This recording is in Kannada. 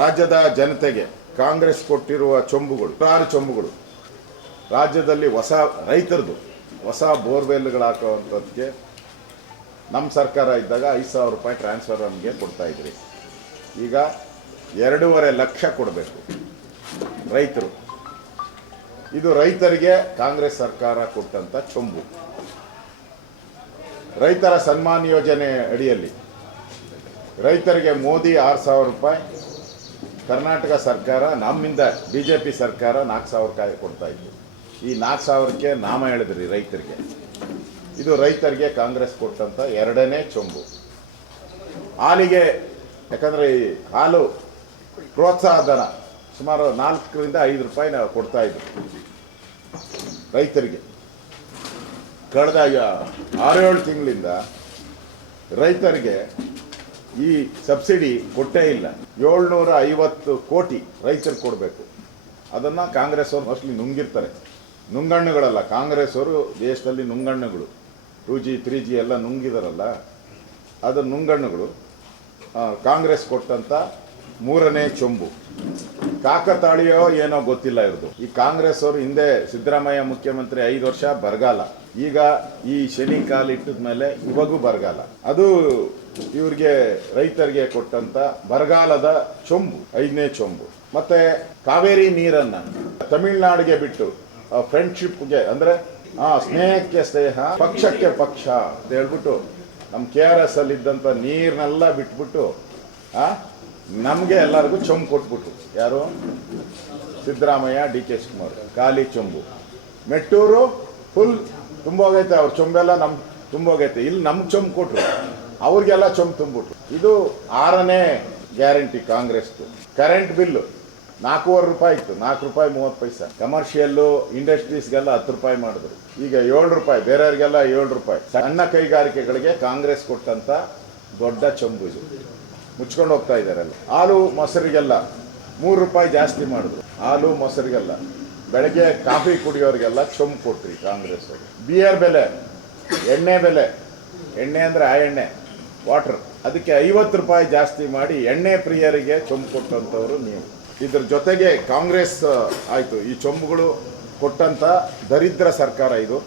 ರಾಜ್ಯದ ಜನತೆಗೆ ಕಾಂಗ್ರೆಸ್ ಕೊಟ್ಟಿರುವ ಚೊಂಬುಗಳು 6 ಚೊಂಬುಗಳು ರಾಜ್ಯದಲ್ಲಿ ರೈತರದು ಹೊಸ ಬೋರ್ವೆಲ್ಗಳು ಹಾಕುವಂಥದ್ದಕ್ಕೆ ನಮ್ಮ ಸರ್ಕಾರ ಇದ್ದಾಗ 5,000 ರೂಪಾಯಿ ಟ್ರಾನ್ಸ್ಫರ್ ನಮಗೆ ಕೊಡ್ತಾ ಇದ್ರಿ. ಈಗ 2.5 ಲಕ್ಷ ಕೊಡಬೇಕು ರೈತರು. ಇದು ರೈತರಿಗೆ ಕಾಂಗ್ರೆಸ್ ಸರ್ಕಾರ ಕೊಟ್ಟಂಥ ಚೊಂಬು. ರೈತರ ಸನ್ಮಾನ್ ಯೋಜನೆ ಅಡಿಯಲ್ಲಿ ರೈತರಿಗೆ ಮೋದಿ 6,000 ರೂಪಾಯಿ, ಕರ್ನಾಟಕ ಸರ್ಕಾರ ನಮ್ಮಿಂದ BJP ಸರ್ಕಾರ 4,000 ರೂಪಾಯಿ ಕೊಡ್ತಾ ಇತ್ತು. ಈ 4,000ಕ್ಕೆ ನಾಮ ಹೇಳಿದ್ರಿ ರೈತರಿಗೆ. ಇದು ರೈತರಿಗೆ ಕಾಂಗ್ರೆಸ್ ಕೊಟ್ಟಂಥ 2ನೇ ಚೊಂಬು. ಹಾಲಿಗೆ, ಯಾಕಂದರೆ ಈ ಹಾಲು ಪ್ರೋತ್ಸಾಹ ಧನ ಸುಮಾರು 4 ರಿಂದ 5 ರೂಪಾಯಿ ನಾವು ಕೊಡ್ತಾ ಇದ್ವಿ ರೈತರಿಗೆ. ಕಳೆದ 6-7 ತಿಂಗಳಿಂದ ರೈತರಿಗೆ ಈ ಸಬ್ಸಿಡಿ ಕೊಟ್ಟೇ ಇಲ್ಲ. 750 ಕೋಟಿ ರೈತರು ಕೊಡಬೇಕು. ಅದನ್ನು ಕಾಂಗ್ರೆಸ್ ಅವರು ಮೋಸ್ಟ್ಲಿ ನುಂಗಿರ್ತಾರೆ. ನುಂಗಣ್ಣುಗಳಲ್ಲ, ಕಾಂಗ್ರೆಸ್ ಅವರು ದೇಶದಲ್ಲಿ ನುಂಗಣ್ಣುಗಳು. 2G 3G ಎಲ್ಲ ನುಂಗಿದಾರಲ್ಲ, ಅದು ನುಂಗಣ್ಣುಗಳು. ಕಾಂಗ್ರೆಸ್ ಕೊಟ್ಟಂಥ 3ನೇ ಚೊಂಬು. ಕಾಕತಾಳಿಯೋ ಏನೋ ಗೊತ್ತಿಲ್ಲ ಇವ್ರದ್ದು. ಈ ಕಾಂಗ್ರೆಸ್ ಅವರು ಹಿಂದೆ ಸಿದ್ದರಾಮಯ್ಯ ಮುಖ್ಯಮಂತ್ರಿ 5 ವರ್ಷ ಬರಗಾಲ, ಈಗ ಈ ಶನಿ ಕಾಲಿಟ್ಟದ ಮೇಲೆ ಇವಾಗೂ ಬರಗಾಲ. ಅದು ಇವ್ರಿಗೆ ರೈತರಿಗೆ ಕೊಟ್ಟಂತ ಬರಗಾಲದ ಚೊಂಬು, 5ನೇ ಚೊಂಬು. ಮತ್ತೆ ಕಾವೇರಿ ನೀರನ್ನ ತಮಿಳುನಾಡಿಗೆ ಬಿಟ್ಟು ಫ್ರೆಂಡ್ಶಿಪ್ಗೆ, ಅಂದ್ರೆ ಸ್ನೇಹಕ್ಕೆ ಸ್ನೇಹ, ಪಕ್ಷಕ್ಕೆ ಪಕ್ಷ ಅಂತ ಹೇಳ್ಬಿಟ್ಟು ನಮ್ಮ KRS ಅಲ್ಲಿ ಇದ್ದಂಥ ನೀರನ್ನೆಲ್ಲ ಬಿಟ್ಬಿಟ್ಟು ನಮಗೆ ಎಲ್ಲರಿಗೂ ಚೊಂಬು ಕೊಟ್ಬಿಟ್ಟು, ಯಾರು ಸಿದ್ದರಾಮಯ್ಯ DK ಶಿವಕುಮಾರ್ ಖಾಲಿ ಚೊಂಬು. ಮೆಟ್ಟೂರು ಫುಲ್ ತುಂಬೋಗೈತೆ, ಅವ್ರ ಚೊಂಬೆಲ್ಲ ನಮ್ ತುಂಬೋಗೈತೆ. ಇಲ್ಲಿ ನಮ್ಗೆ ಚೊಂಬು ಕೊಟ್ರು, ಅವ್ರಿಗೆಲ್ಲ ಚೊಂಬು ತುಂಬಿಟ್ರು. ಇದು 6ನೇ ಗ್ಯಾರಂಟಿ ಕಾಂಗ್ರೆಸ್ದು. ಕರೆಂಟ್ ಬಿಲ್ಲು 4.5 ರೂಪಾಯಿ ಇತ್ತು, 4 ರೂಪಾಯಿ 30 ಪೈಸೆ. ಕಮರ್ಷಿಯಲ್ಲು ಇಂಡಸ್ಟ್ರೀಸ್ಗೆಲ್ಲ 10 ರೂಪಾಯಿ ಮಾಡಿದ್ರು. ಈಗ 7 ರೂಪಾಯಿ, ಬೇರೆಯವ್ರಿಗೆಲ್ಲ 7 ರೂಪಾಯಿ. ಸಣ್ಣ ಕೈಗಾರಿಕೆಗಳಿಗೆ ಕಾಂಗ್ರೆಸ್ ಕೊಟ್ಟಂತ ದೊಡ್ಡ ಚೊಂಬು ಇದು. ಮುಚ್ಕೊಂಡು ಹೋಗ್ತಾ ಇದ್ದಾರೆ. ಹಾಲು ಮೊಸರಿಗೆಲ್ಲ 3 ರೂಪಾಯಿ ಜಾಸ್ತಿ ಮಾಡಿದ್ರು. ಹಾಲು ಮೊಸರಿಗೆಲ್ಲ, ಬೆಳಗ್ಗೆ ಕಾಫಿ ಕುಡಿಯೋರಿಗೆಲ್ಲ ಚೊಂಬು ಕೊಟ್ರಿ ಕಾಂಗ್ರೆಸ್ ಅವರು. ಬಿಯರ್ ಬೆಲೆ, ಎಣ್ಣೆ ಬೆಲೆ, ಎಣ್ಣೆ ಅಂದರೆ ಆ ಎಣ್ಣೆ, ವಾಟರ್, ಅದಕ್ಕೆ 50 ರೂಪಾಯಿ ಜಾಸ್ತಿ ಮಾಡಿ ಎಣ್ಣೆ ಪ್ರಿಯರಿಗೆ ಚೊಂಬು ಕೊಟ್ಟಂಥವ್ರು ನೀವು. ಇದ್ರ ಜೊತೆಗೆ ಕಾಂಗ್ರೆಸ್ ಆಯಿತು ಈ ಚೊಂಬುಗಳು ಕೊಟ್ಟಂಥ ದರಿದ್ರ ಸರ್ಕಾರ ಇದು.